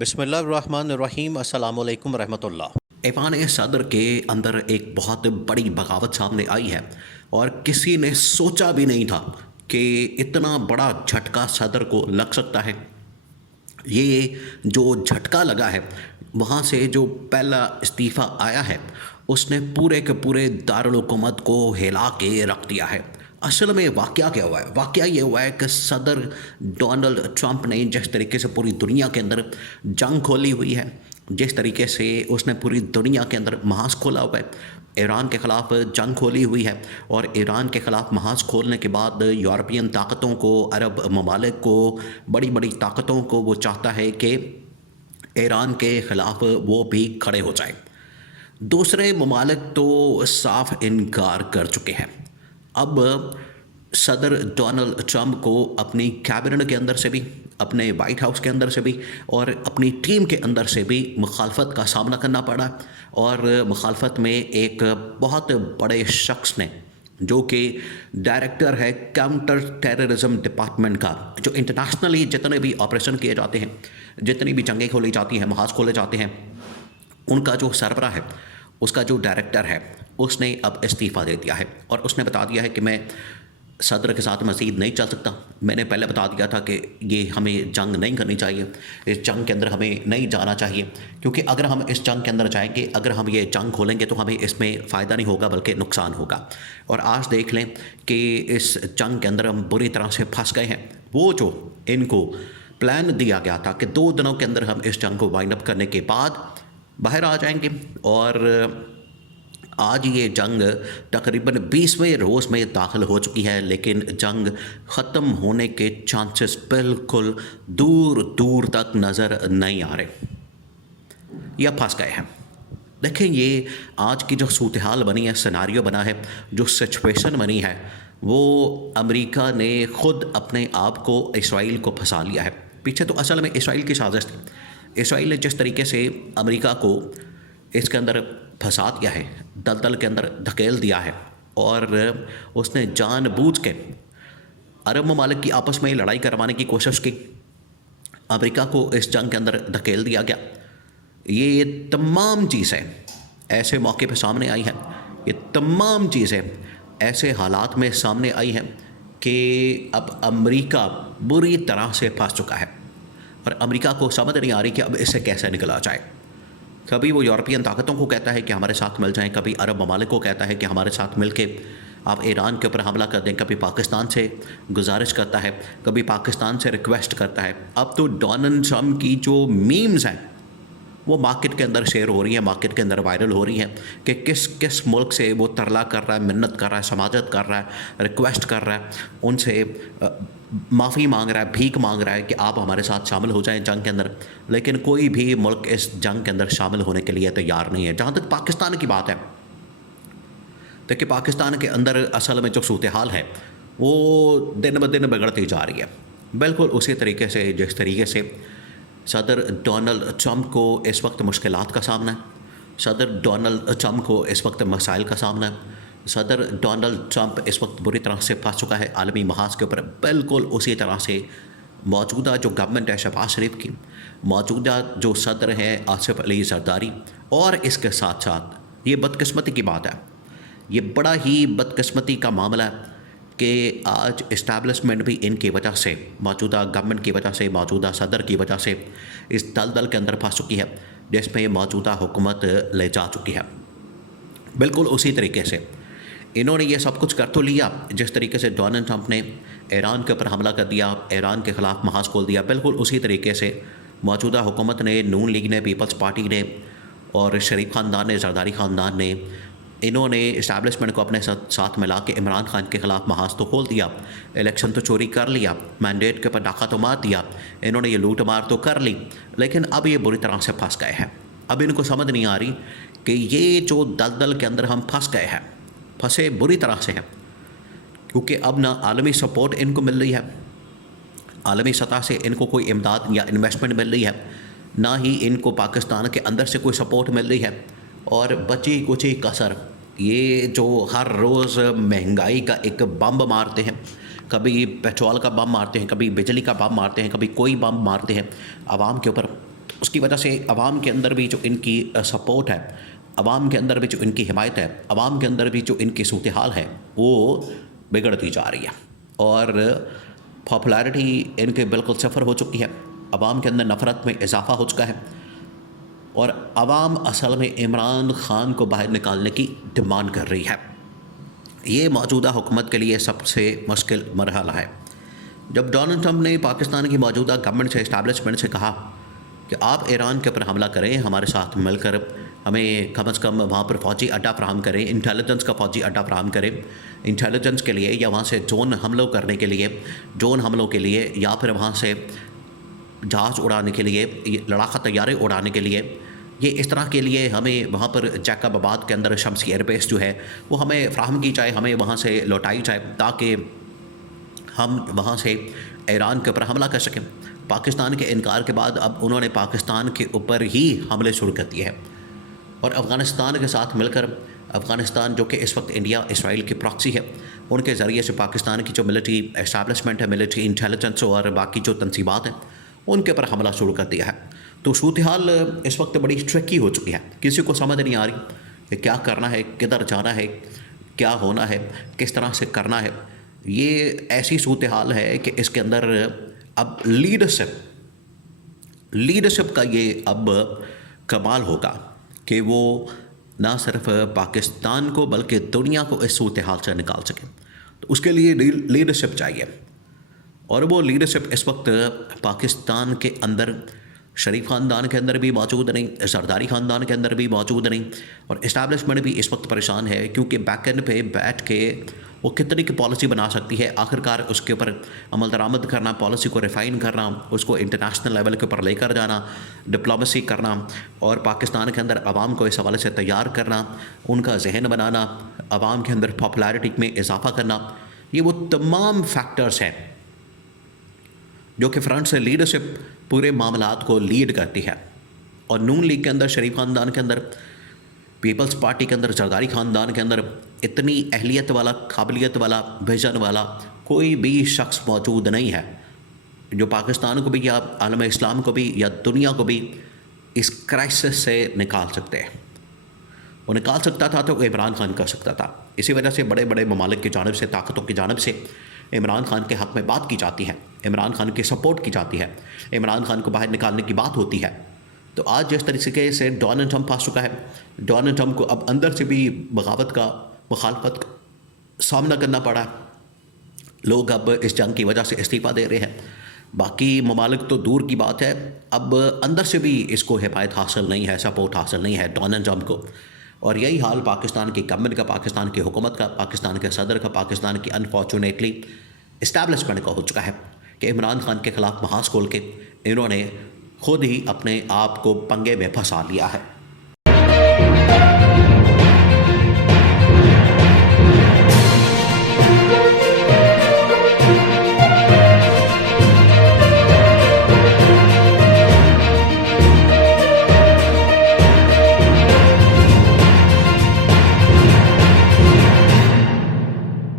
بسم اللہ الرحمن الرحیم، السلام علیکم ورحمۃ اللہ۔ ایوان صدر کے اندر ایک بہت بڑی بغاوت سامنے آئی ہے اور کسی نے سوچا بھی نہیں تھا کہ اتنا بڑا جھٹکا صدر کو لگ سکتا ہے۔ یہ جو جھٹکا لگا ہے، وہاں سے جو پہلا استعفیٰ آیا ہے اس نے پورے کے پورے دارالحکومت کو ہلا کے رکھ دیا ہے۔ اصل میں واقعہ کیا ہوا ہے؟ واقعہ یہ ہوا ہے کہ صدر ڈونلڈ ٹرمپ نے جس طریقے سے پوری دنیا کے اندر جنگ کھولی ہوئی ہے، جس طریقے سے اس نے پوری دنیا کے اندر محاذ کھولا ہوا ہے، ایران کے خلاف جنگ کھولی ہوئی ہے، اور ایران کے خلاف محاذ کھولنے کے بعد یورپین طاقتوں کو، عرب ممالک کو، بڑی بڑی طاقتوں کو وہ چاہتا ہے کہ ایران کے خلاف وہ بھی کھڑے ہو جائیں۔ دوسرے ممالک تو صاف انکار کر چکے ہیں۔ اب صدر ڈونلڈ ٹرمپ کو اپنی کیبنٹ کے اندر سے بھی، اپنے وائٹ ہاؤس کے اندر سے بھی، اور اپنی ٹیم کے اندر سے بھی مخالفت کا سامنا کرنا پڑا، اور مخالفت میں ایک بہت بڑے شخص نے، جو کہ ڈائریکٹر ہے کاؤنٹر ٹیررزم ڈپارٹمنٹ کا، جو انٹرنیشنلی جتنے بھی آپریشن کیے جاتے ہیں، جتنی بھی جنگیں کھولی جاتی ہیں، محاذ کھولے جاتے ہیں، ان کا جو سربراہ ہے، اس کا جو ڈائریکٹر ہے، اس نے اب استعفیٰ دے دیا ہے، اور اس نے بتا دیا ہے کہ میں صدر کے ساتھ مزید نہیں چل سکتا۔ میں نے پہلے بتا دیا تھا کہ یہ ہمیں جنگ نہیں کرنی چاہیے، اس جنگ کے اندر ہمیں نہیں جانا چاہیے، کیونکہ اگر ہم اس جنگ کے اندر جائیں گے، اگر ہم یہ جنگ کھولیں گے تو ہمیں اس میں فائدہ نہیں ہوگا بلکہ نقصان ہوگا۔ اور آج دیکھ لیں کہ اس جنگ کے اندر ہم بری طرح سے پھنس گئے ہیں۔ وہ جو ان کو پلان دیا گیا تھا کہ 2 دنوں کے اندر ہم اس جنگ کو وائنڈ اپ کرنے کے بعد باہر آ جائیں گے، اور آج یہ جنگ تقریباً 20ویں روز میں داخل ہو چکی ہے، لیکن جنگ ختم ہونے کے چانسز بالکل دور دور تک نظر نہیں آ رہے، یا پھنس گئے ہیں۔ دیکھیں، یہ آج کی جو صورتحال بنی ہے، سیناریو بنا ہے، جو سچویشن بنی ہے، وہ امریکہ نے خود اپنے آپ کو، اسرائیل کو پھنسا لیا ہے۔ پیچھے تو اصل میں اسرائیل کی سازش تھی۔ اسرائیل نے جس طریقے سے امریکہ کو اس کے اندر پھنسا دیا ہے، دلدل کے اندر دھکیل دیا ہے، اور اس نے جان بوجھ کے عرب ممالک کی آپس میں لڑائی کروانے کی کوشش کی، امریکہ کو اس جنگ کے اندر دھکیل دیا گیا۔ یہ تمام چیزیں ایسے موقع پہ سامنے آئی ہیں، یہ تمام چیزیں ایسے حالات میں سامنے آئی ہیں کہ اب امریکہ بری طرح سے پھنس چکا ہے، اور امریکہ کو سمجھ نہیں آ رہی کہ اب اس سے کیسے نکلا جائے۔ کبھی وہ یورپین طاقتوں کو کہتا ہے کہ ہمارے ساتھ مل جائیں، کبھی عرب ممالک کو کہتا ہے کہ ہمارے ساتھ مل کے آپ ایران کے اوپر حملہ کر دیں، کبھی پاکستان سے گزارش کرتا ہے، کبھی پاکستان سے ریکویسٹ کرتا ہے۔ اب تو ڈونلڈ ٹرمپ کی جو میمز ہیں وہ مارکیٹ کے اندر شیئر ہو رہی ہیں، مارکیٹ کے اندر وائرل ہو رہی ہیں کہ کس کس ملک سے وہ ترلا کر رہا ہے، منت کر رہا ہے، سماجت کر رہا ہے، ریکویسٹ کر رہا ہے، ان سے معافی مانگ رہا ہے، بھیک مانگ رہا ہے کہ آپ ہمارے ساتھ شامل ہو جائیں جنگ کے اندر۔ لیکن کوئی بھی ملک اس جنگ کے اندر شامل ہونے کے لیے تیار نہیں ہے۔ جہاں تک پاکستان کی بات ہے، دیکھیں پاکستان کے اندر اصل میں جو صورتحال ہے وہ دن بدن بگڑتی جا رہی ہے، بالکل اسی طریقے سے جس طریقے سے صدر ڈونلڈ ٹرمپ کو اس وقت مشکلات کا سامنا ہے، صدر ڈونلڈ ٹرمپ کو اس وقت مسائل کا سامنا ہے، صدر ڈونلڈ ٹرمپ اس وقت بری طرح سے پھنس چکا ہے عالمی محاذ کے اوپر، بالکل اسی طرح سے موجودہ جو گورنمنٹ ہے شہباز شریف کی، موجودہ جو صدر ہیں آصف علی زرداری، اور اس کے ساتھ ساتھ یہ بدقسمتی کی بات ہے، یہ بڑا ہی بدقسمتی کا معاملہ ہے کہ آج اسٹیبلشمنٹ بھی ان کی وجہ سے، موجودہ گورنمنٹ کی وجہ سے، موجودہ صدر کی وجہ سے اس دلدل کے اندر پھنس چکی ہے جس میں موجودہ حکومت لے جا چکی ہے۔ بالکل اسی طریقے سے انہوں نے یہ سب کچھ کر تو لیا، جس طریقے سے ڈونلڈ ٹرمپ نے ایران کے اوپر حملہ کر دیا، ایران کے خلاف محاذ کھول دیا، بالکل اسی طریقے سے موجودہ حکومت نے، نون لیگ نے، پیپلز پارٹی نے، اور شریف خاندان نے، زرداری خاندان نے، انہوں نے اسٹیبلشمنٹ کو اپنے ساتھ ملا کے عمران خان کے خلاف محاذ تو کھول دیا، الیکشن تو چوری کر لیا، مینڈیٹ کے اوپر ڈاکہ تو مار دیا، انہوں نے یہ لوٹ مار تو کر لی، لیکن اب یہ بری طرح سے پھنس گئے ہیں۔ اب ان کو سمجھ نہیں آ رہی کہ یہ جو دلدل کے اندر ہم پھنس گئے ہیں، پھنسے بری طرح سے ہیں، کیونکہ اب نہ عالمی سپورٹ ان کو مل رہی ہے، عالمی سطح سے ان کو کوئی امداد یا انویسٹمنٹ مل رہی ہے، نہ ہی ان کو پاکستان کے اندر سے کوئی سپورٹ مل رہی ہے، اور بچی کچی کسر یہ جو ہر روز مہنگائی کا ایک بمب مارتے ہیں، کبھی پیٹرول کا بم مارتے ہیں، کبھی بجلی کا بم مارتے ہیں، کبھی کوئی بم مارتے ہیں عوام کے اوپر، اس کی وجہ سے عوام کے اندر بھی جو ان کی سپورٹ ہے، عوام کے اندر بھی جو ان کی حمایت ہے، عوام کے اندر بھی جو ان کی صورتحال ہے وہ بگڑتی جا رہی ہے، اور پاپولیرٹی ان کے بالکل صفر ہو چکی ہے، عوام کے اندر نفرت میں اضافہ ہو چکا ہے، اور عوام اصل میں عمران خان کو باہر نکالنے کی ڈیمانڈ کر رہی ہے۔ یہ موجودہ حکومت کے لیے سب سے مشکل مرحلہ ہے۔ جب ڈونلڈ ٹرمپ نے پاکستان کی موجودہ گورنمنٹ سے، اسٹیبلشمنٹ سے کہا کہ آپ ایران کے اوپر حملہ کریں، ہمارے ساتھ مل کر ہمیں کم از کم وہاں پر فوجی اڈا فراہم کریں، انٹیلیجنس کا فوجی اڈا فراہم کریں، انٹیلیجنس کے لیے، یا وہاں سے ڈرون حملوں کرنے کے لیے، ڈرون حملوں کے لیے، یا پھر وہاں سے جہاز اڑانے کے لیے، لڑاکا طیارے اڑانے کے لیے، یہ اس طرح کے لیے ہمیں وہاں پر جیکب آباد کے اندر شمسی ایئر بیس جو ہے وہ ہمیں فراہم کی جائے، ہمیں وہاں سے لوٹائی جائے، تاکہ ہم وہاں سے ایران کے اوپر حملہ کر سکیں۔ پاکستان کے انکار کے بعد اب انہوں نے پاکستان کے اوپر ہی حملے شروع کر دیے ہیں، اور افغانستان کے ساتھ مل کر، افغانستان جو کہ اس وقت انڈیا اسرائیل کی پراکسی ہے، ان کے ذریعے سے پاکستان کی جو ملٹری اسٹیبلشمنٹ ہے، ملٹری انٹیلیجنس اور باقی جو تنظیمات ہیں، ان کے اوپر حملہ شروع کر دیا ہے۔ تو صورتحال اس وقت بڑی ٹرکی ہو چکی ہے، کسی کو سمجھ نہیں آ رہی کہ کیا کرنا ہے، کدھر جانا ہے، کیا ہونا ہے، کس طرح سے کرنا ہے۔ یہ ایسی صورتحال ہے کہ اس کے اندر اب لیڈرشپ کا یہ اب کمال ہوگا کہ وہ نہ صرف پاکستان کو بلکہ دنیا کو اس صورتحال سے نکال سکے۔ تو اس کے لیے لیڈرشپ چاہیے، اور وہ لیڈرشپ اس وقت پاکستان کے اندر شریف خاندان کے اندر بھی موجود نہیں، زرداری خاندان کے اندر بھی موجود نہیں، اور اسٹیبلشمنٹ بھی اس وقت پریشان ہے، کیونکہ بیک اینڈ پہ بیٹھ کے وہ کتنی کی پالیسی بنا سکتی ہے، آخرکار اس کے اوپر عمل درآمد کرنا، پالیسی کو ریفائن کرنا، اس کو انٹرنیشنل لیول کے اوپر لے کر جانا، ڈپلومیسی کرنا، اور پاکستان کے اندر عوام کو اس حوالے سے تیار کرنا، ان کا ذہن بنانا، عوام کے اندر پاپولیرٹی میں اضافہ کرنا، یہ وہ تمام فیکٹرز ہیں جو کہ فرنٹ سے لیڈرشپ پورے معاملات کو لیڈ کرتی ہے۔ اور نون لیگ کے اندر، شریف خاندان کے اندر، پیپلز پارٹی کے اندر، زرداری خاندان کے اندر اتنی اہلیت والا، قابلیت والا، ویژن والا کوئی بھی شخص موجود نہیں ہے جو پاکستان کو بھی، یا عالم اسلام کو بھی، یا دنیا کو بھی اس کرائسس سے نکال سکتے ہیں۔ وہ نکال سکتا تھا تو عمران خان کر سکتا تھا۔ اسی وجہ سے بڑے بڑے ممالک کی جانب سے، طاقتوں کی جانب سے عمران خان کے حق میں بات کی جاتی ہے، عمران خان کی سپورٹ کی جاتی ہے، عمران خان کو باہر نکالنے کی بات ہوتی ہے۔ تو آج جس طریقے سے ڈونلڈ ٹرمپ پھنس چکا ہے، ڈونلڈ ٹرمپ کو اب اندر سے بھی بغاوت کا، مخالفت کا سامنا کرنا پڑا، لوگ اب اس جنگ کی وجہ سے استعفیٰ دے رہے ہیں۔ باقی ممالک تو دور کی بات ہے، اب اندر سے بھی اس کو حمایت حاصل نہیں ہے، سپورٹ حاصل نہیں ہے ڈونلڈ ٹرمپ کو۔ اور یہی حال پاکستان کی گورنمنٹ کا، پاکستان کی حکومت کا، پاکستان کے صدر کا، پاکستان کی انفارچونیٹلی اسٹیبلشمنٹ کا ہو چکا ہے کہ عمران خان کے خلاف محاذ کھول کے انہوں نے خود ہی اپنے آپ کو پنگے میں پھنسا لیا ہے۔